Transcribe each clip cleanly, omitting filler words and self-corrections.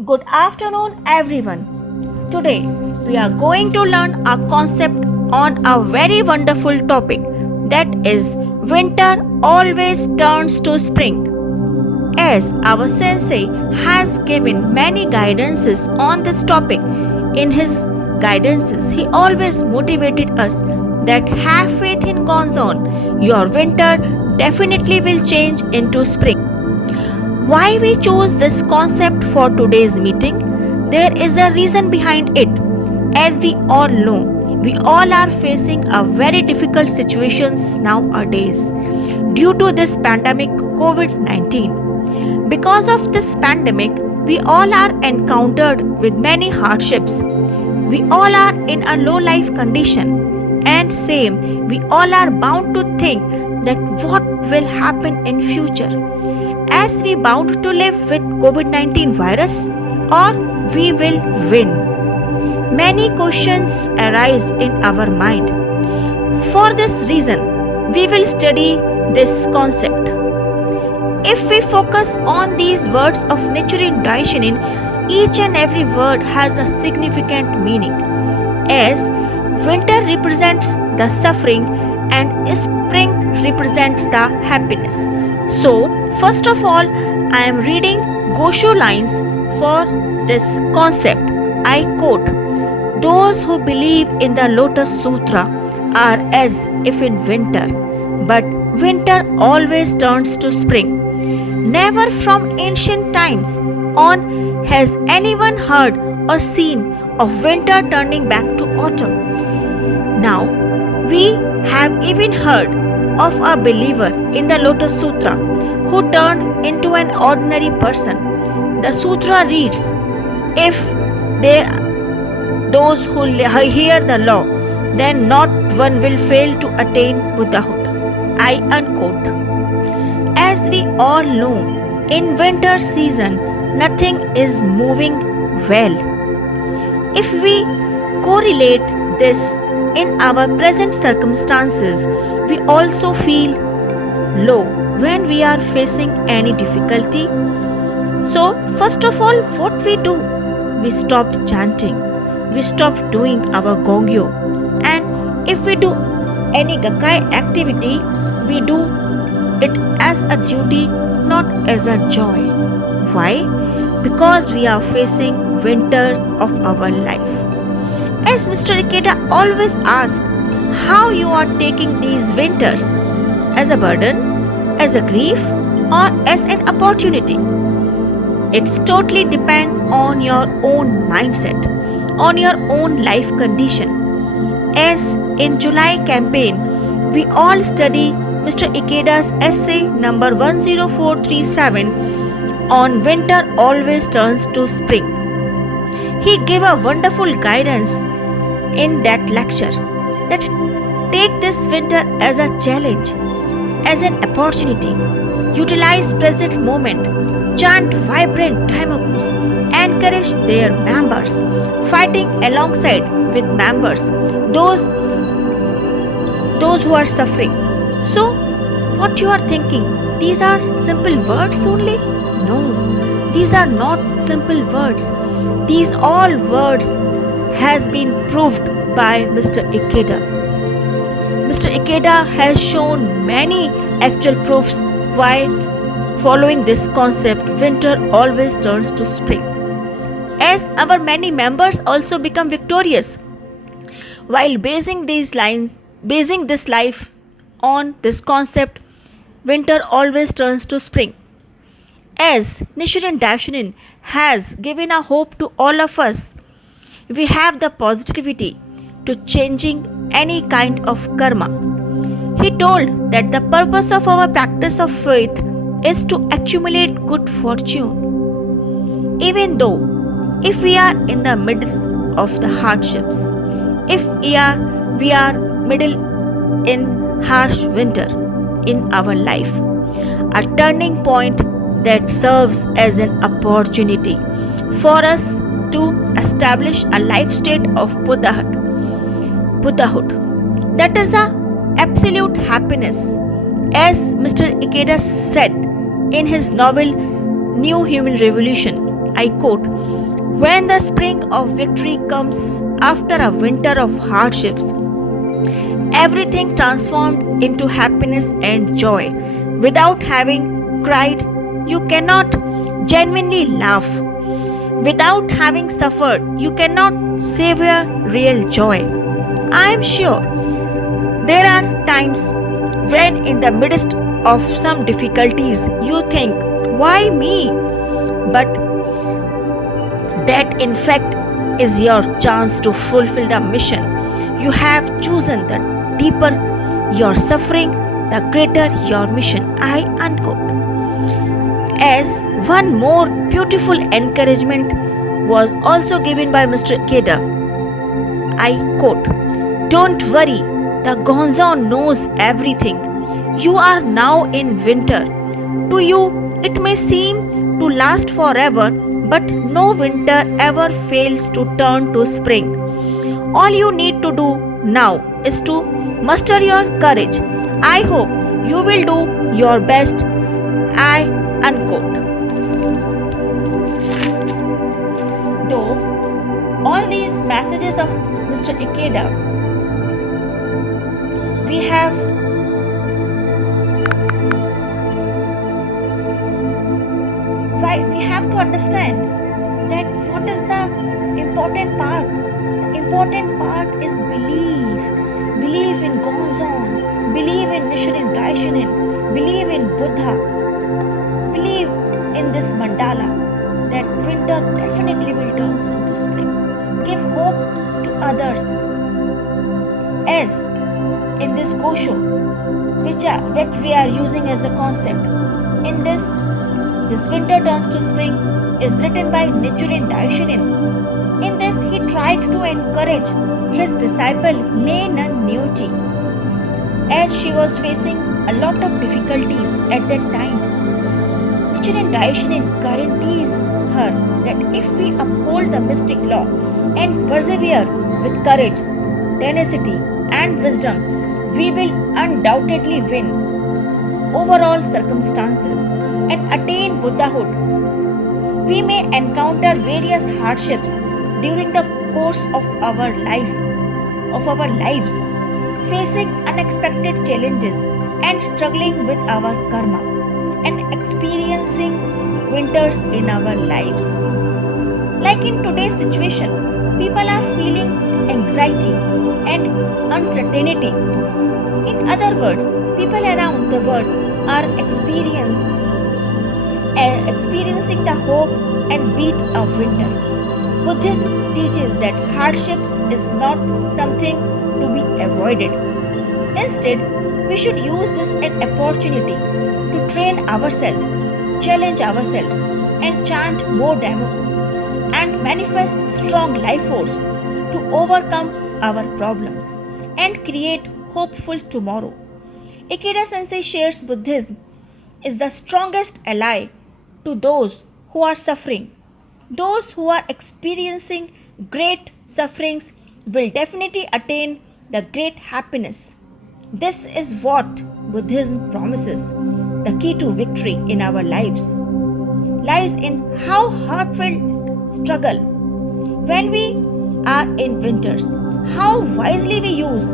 Good afternoon, everyone. Today, we are going to learn a concept on a very wonderful topic that is winter always turns to spring. As our sensei has given many guidances on this topic, in his guidances, he always motivated us that have faith in Gonzon. Your winter definitely will change into spring. Why we chose this concept for today's meeting? There is a reason behind it. As we all know, we all are facing a very difficult situations nowadays due to this pandemic COVID-19. Because of this pandemic, we all are encountered with many hardships. We all are in a low life condition and same we all are bound to think that what will happen in future as we bound to live with COVID-19 virus or we will win. Many questions arise in our mind. For this reason, we will study this concept. If we focus on these words of Nichiren Daishonin, each and every word has a significant meaning. As winter represents the suffering and spring represents the happiness. So, first of all, I am reading Gosho lines for this concept. I quote, "Those who believe in the Lotus Sutra are as if in winter, but winter always turns to spring. Never from ancient times on has anyone heard or seen of winter turning back to autumn. Now, we have even heard of a believer in the Lotus Sutra who turned into an ordinary person. The sutra reads, if there those who hear the law, then not one will fail to attain Buddhahood." I unquote. As we all know, in winter season, nothing is moving well. If we correlate this in our present circumstances, we also feel low when we are facing any difficulty. So, first of all, what we do? We stop chanting, we stop doing our gongyo, and if we do any Gakkai activity, we do it as a duty, not as a joy. Why? Because we are facing winters of our life. As Mr. Ikeda always asks, how you are taking these winters? As a burden, as a grief, or as an opportunity? It's totally depend on your own mindset, on your own life condition. As in July campaign, we all study Mr. Ikeda's essay number 10437 on winter always turns to spring. He gave a wonderful guidance in that lecture that take this winter as a challenge, as an opportunity. Utilize present moment, chant vibrant Daimokus, encourage their members, fighting alongside with members, those who are suffering. So, what you are thinking? These are simple words only? No, these are not simple words. These all words has been proved by Mr. Ikeda. Mr. Ikeda has shown many actual proofs why following this concept winter always turns to spring. As our many members also become victorious while basing this life on this concept, winter always turns to spring. As Nichiren Daishonin has given a hope to all of us, we have the positivity to changing any kind of karma. He told that the purpose of our practice of faith is to accumulate good fortune. Even though if we are in the middle of the hardships, if we are middle in harsh winter in our life, a turning point that serves as an opportunity for us to establish a life state of Buddhahood. That is a absolute happiness, as Mr. Ikeda said in his novel New Human Revolution. I quote, when the spring of victory comes after a winter of hardships, everything transformed into happiness and joy. Without having cried, you cannot genuinely laugh. Without having suffered, you cannot savor real joy. I am sure there are times when, in the midst of some difficulties, you think, why me? But that, in fact, is your chance to fulfill the mission. You have chosen. The deeper your suffering, the greater your mission. I unquote. As one more beautiful encouragement was also given by Mr. Ikeda. I quote, don't worry, the Gonzon knows everything. You are now in winter. To you, it may seem to last forever, but no winter ever fails to turn to spring. All you need to do now is to muster your courage. I hope you will do your best. I unquote. Though all these messages of Mr. Ikeda, we have to understand that what is the important part. The important part is believe in Gonzon, believe in Nichiren Daishonin, believe in Buddha, believe in this mandala that winter definitely will turn into spring. Give hope to others, as in this Gosho, which we are using as a concept. In this winter turns to spring is written by Nichiren Daishonin. In this, he tried to encourage his disciple Nei-nan Nyochi, as she was facing a lot of difficulties at that time. Nichiren Daishonin guarantees her that if we uphold the mystic law and persevere with courage, tenacity, and wisdom, we will undoubtedly win overall circumstances and attain Buddhahood. We may encounter various hardships during the course of our lives, facing unexpected challenges and struggling with our karma and experiencing winters in our lives. Like in today's situation, people are feeling anxiety and uncertainty. In other words, people around the world are experiencing the hope and beat of winter. Buddhism teaches that hardships is not something to be avoided. Instead, we should use this as an opportunity to train ourselves, challenge ourselves, and chant more Dhammo and manifest strong life force to overcome our problems and create hopeful tomorrow. Ikeda Sensei shares Buddhism is the strongest ally to those who are suffering. Those who are experiencing great sufferings will definitely attain the great happiness. This is what Buddhism promises. The key to victory in our lives lies in how heartfelt struggle when we are in winters, how wisely we use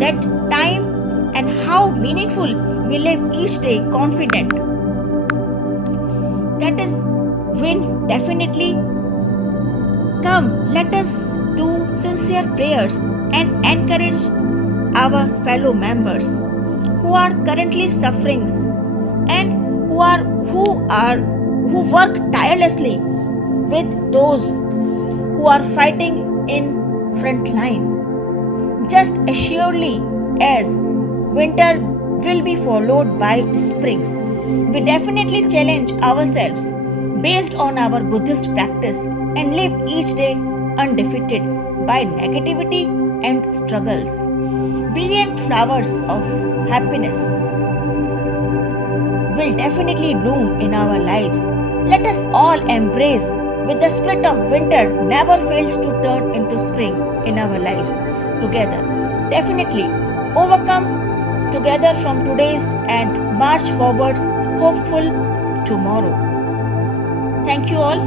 that time, and how meaningful we live each day confident. That is when definitely come, let us do sincere prayers and encourage our fellow members who are currently suffering and who work tirelessly with those who are fighting in front line. Just assuredly as winter will be followed by springs, we definitely challenge ourselves based on our Buddhist practice and live each day undefeated by negativity and struggles. Brilliant flowers of happiness will definitely bloom in our lives. Let us all embrace with the spirit of winter never fails to turn into spring in our lives together. Definitely overcome together from today's and march forwards hopeful tomorrow. Thank you all.